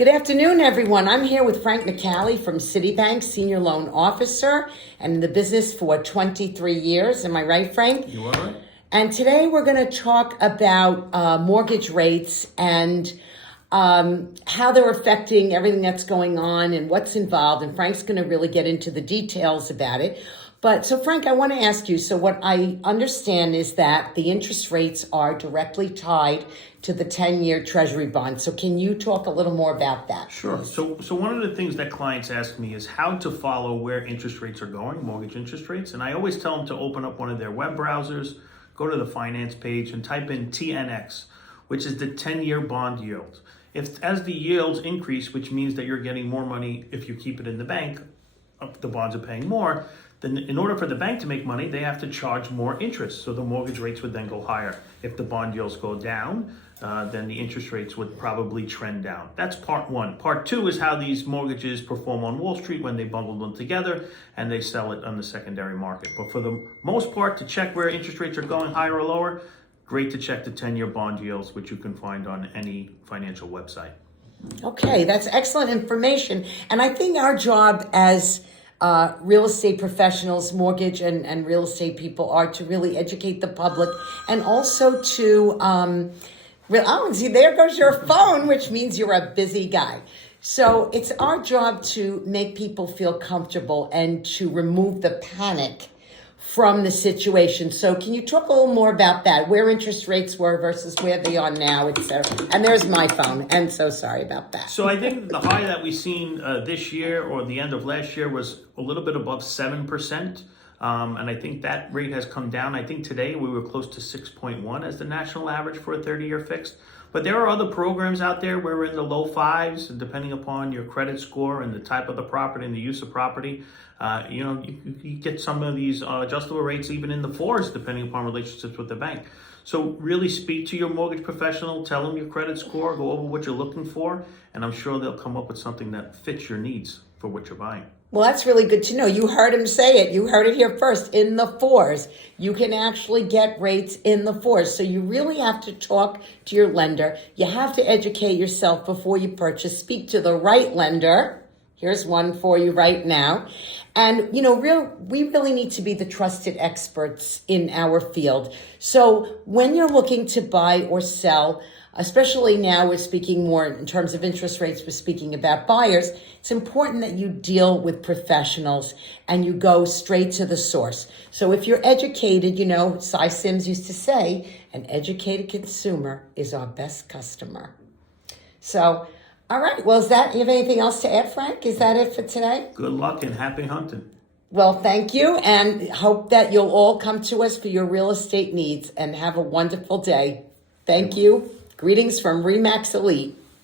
Good afternoon, everyone. I'm here with Frank McCallie from Citibank, Senior Loan Officer, and in the business for 23 years. Am I right, Frank? You are right. And today we're going to talk about mortgage rates and how they're affecting everything that's going on and what's involved. And Frank's going to really get into the details about it. But so, Frank, I want to ask you, so what I understand is that the interest rates are directly tied to the 10-year Treasury bond. So can you talk a little more about that? Sure. So one of the things that clients ask me is how to follow where interest rates are going, mortgage interest rates. And I always tell them to open up one of their web browsers, go to the finance page and type in TNX, which is the 10-year bond yield. As the yields increase, which means that you're getting more money if you keep it in the bank, the bonds are paying more, then in order for the bank to make money, they have to charge more interest. So the mortgage rates would then go higher. If the bond yields go down, then the interest rates would probably trend down. That's part one. Part two is how these mortgages perform on Wall Street when they bundle them together and they sell it on the secondary market. But for the most part, to check where interest rates are going higher or lower, great to check the 10-year bond yields, which you can find on any financial website. Okay, that's excellent information. And I think our job as real estate professionals, mortgage and real estate people are to really educate the public and also to, oh, see, there goes your phone, which means you're a busy guy. So it's our job to make people feel comfortable and to remove the panic from the situation. So can you talk a little more about that, where interest rates were versus where they are now, et cetera? And there's my phone, and so sorry about that. So I think the high that we've seen this year or the end of last year was a little bit above 7%. And I think that rate has come down. I think today we were close to 6.1 as the national average for a 30-year fixed. But there are other programs out there where we're in the low fives, depending upon your credit score and the type of the property and the use of property. You get some of these adjustable rates even in the fours, depending upon relationships with the bank. So really speak to your mortgage professional, tell them your credit score, go over what you're looking for, and I'm sure they'll come up with something that fits your needs for what you're buying. Well, that's really good to know. You heard him say it. You heard it here first. In the fours, you can actually get rates in the fours. So you really have to talk to your lender. You have to educate yourself before you purchase. Speak to the right lender. Here's one for you right now. And, we really need to be the trusted experts in our field. So when you're looking to buy or sell, especially now we're speaking more in terms of interest rates, we're speaking about buyers, it's important that you deal with professionals and you go straight to the source. So if you're educated, Cy Sims used to say, an educated consumer is our best customer. So, all right. Well, you have anything else to add, Frank? Is that it for today? Good luck and happy hunting. Well, thank you, and hope that you'll all come to us for your real estate needs and have a wonderful day. Thank you. Greetings from RE/MAX Elite.